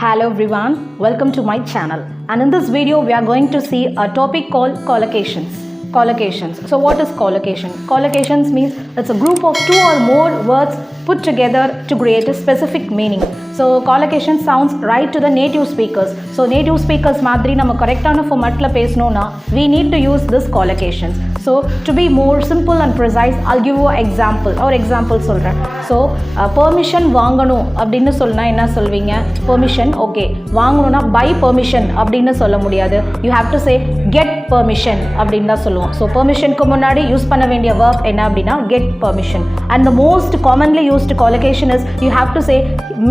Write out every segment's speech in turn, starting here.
Hello everyone, welcome to my channel, and in this video we are going to see a topic called collocations. Collocations. So what is collocation? Collocations means it's a group of two or more words put together to create a specific meaning. So collocation sounds right to the native speakers. So native speakers madri nama correctana formatla pesnona, we need to use this collocations. So to be more simple and precise, I'll give you an example or example solren. So permission vaangano அப்படினு சொன்னா என்ன சொல்வீங்க? Permission, okay. வாங்கணும்னா by permission அப்படினு சொல்ல முடியாது. You have to say get permission அப்படினு தான் சொல்லுவோம். So permissionக்கு முன்னாடி யூஸ் பண்ண வேண்டிய verb என்ன அப்படினா get permission. And the most commonly used collocation is you have to say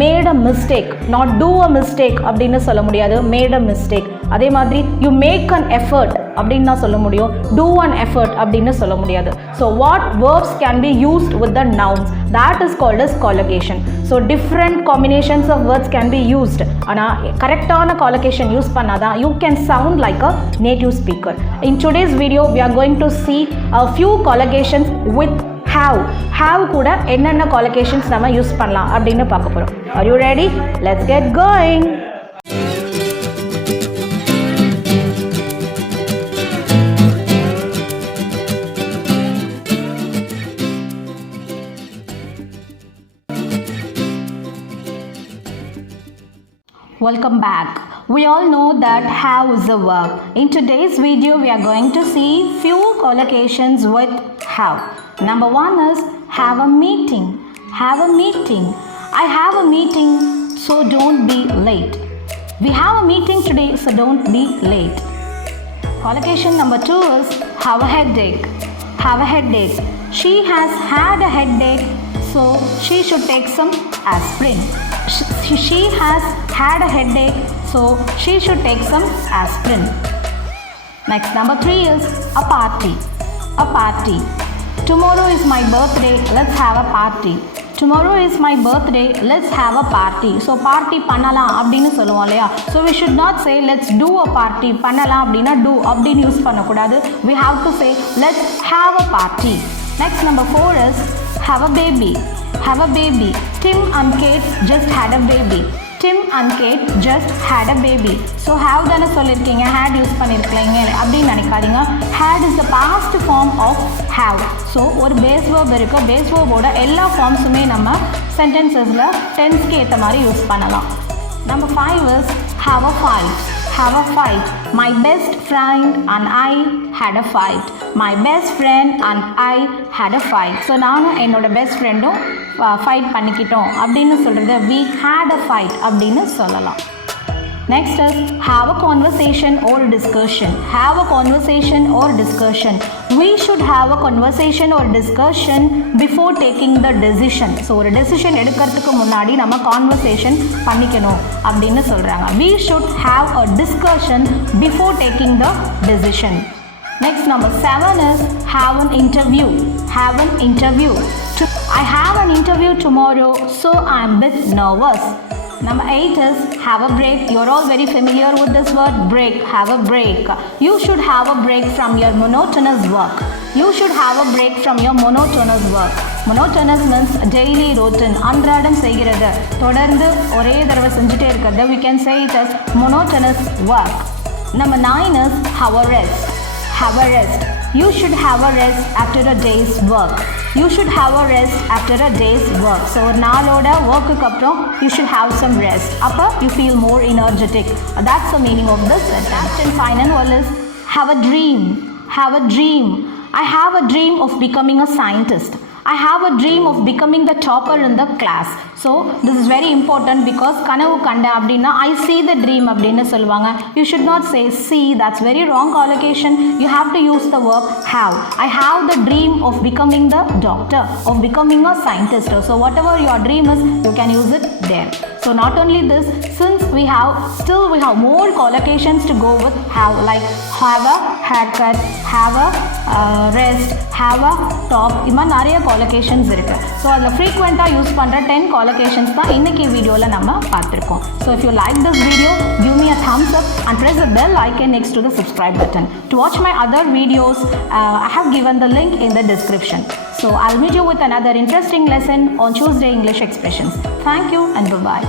made a mistake, not do a mistake அப்படினு சொல்ல முடியாது. Made a mistake. அதே மாதிரி you make an effort அப்படின்னு தான் சொல்ல முடியும். Do an effort அப்படின்னு சொல்ல முடியாது. So what verbs can be used with the nouns? That is called as collocation. So different combinations of words can be used. ஆனால் கரெக்டான collocation யூஸ் பண்ணாதான் you can sound like a native speaker. In today's video we are going to see a few collocations with have கூட என்னென்ன collocations நம்ம use பண்ணலாம் அப்படின்னு பார்க்க போறோம். Are you ready? Let's get going. Welcome back. We all know that have is a verb. In today's video we are going to see few collocations with have. Number one is have a meeting. Have a meeting. I have a meeting, so don't be late. We have a meeting today, so don't be late. Collocation number two is have a headache. Have a headache. She has had a headache, so she should take some aspirin. She has had a headache, so she should take some aspirin. Next, number three is a party. A party. Tomorrow is my birthday, let's have a party. Tomorrow is my birthday, let's have a party. So party பண்ணலாம் அப்படினு சொல்லுவோம் இல்லையா? So we should not say let's do a party. பண்ணலாம் அப்படினா do அப்படினு use பண்ணக்கூடாது. We have to say let's have a party. Next, number four is have a baby. Have a baby. Tim and Kate just had a baby. Tim and Kate just had a baby. So have தான சொல்லிருக்கீங்க, had use பண்ணிருக்கீங்க அப்படினு நினைக்காதீங்க. Had is the past form of have. So ஒரு base verb இருக்கு. Base verb ஓட எல்லா ஃபார்ம்ஸுமே நம்ம sentencesல tenseக்கு ஏத்த மாதிரி யூஸ் பண்ணலாம். Number 5 is have a fight. Have a fight. My best friend and I had a fight. My best friend and I had a fight. So நானும் என்னோட best friendம் ஃபைட் பண்ணிக்கிட்டோம் அப்படின்னு சொல்கிறது we had a fight அப்படின்னு சொல்லலாம். Next is have a conversation or discussion. Have a conversation or discussion. We should have a conversation or discussion before taking the decision. So ஒரு decision எடுக்கிறதுக்கு முன்னாடி நம்ம conversation பண்ணிக்கணும் அப்படின்னு சொல்கிறாங்க. We should have a discussion before taking the decision. Next, number 7 is have an interview. Have an interview. I have an interview tomorrow, so I am a bit nervous. Number 8 is have a break. You're all very familiar with this word break. Have a break. You should have a break from your monotonous work. You should have a break from your monotonous work. Monotonous means daily routine. அன்றாடம் செய்கிறது, தொடர்ந்து ஒரே தடவை செஞ்சுட்டே இருக்கிறது. We can say it as monotonous work. Number 9 is have a rest. Have a rest. You should have a rest after a day's work. You should have a rest after a day's work. So ஒரு நாளோட workக்கு அப்புறம் you should have some rest. அப்போ you feel more energetic. That's the meaning of this sentence. And final one is have a dream. Have a dream. I have a dream of becoming a scientist. I have a dream of becoming the topper in the class. So this is very important because கனவு கண்ட அப்படின்னா I see the dream அப்படின்னு சொல்லுவாங்க. You should not say see, that's very wrong collocation. You have to use the verb have. I have the dream of becoming the doctor, of becoming a scientist. So whatever your dream is, you can use it there. So not only this, since we have more collocations to go with have, like have a haircut, have a rest, have a top. இது மாதிரி நிறைய collocations இருக்கு. So அதில் frequent-ஆ use பண்ணுற 10 collocations தான் இன்னைக்கு வீடியோவில் நம்ம பார்த்துருக்கோம். So if you like this video, give me a thumbs up and press the bell icon next to the subscribe button. To watch my other videos, I have given the link in the description. So I'll meet you with another interesting lesson on Tuesday English expressions. Thank you and bye-bye.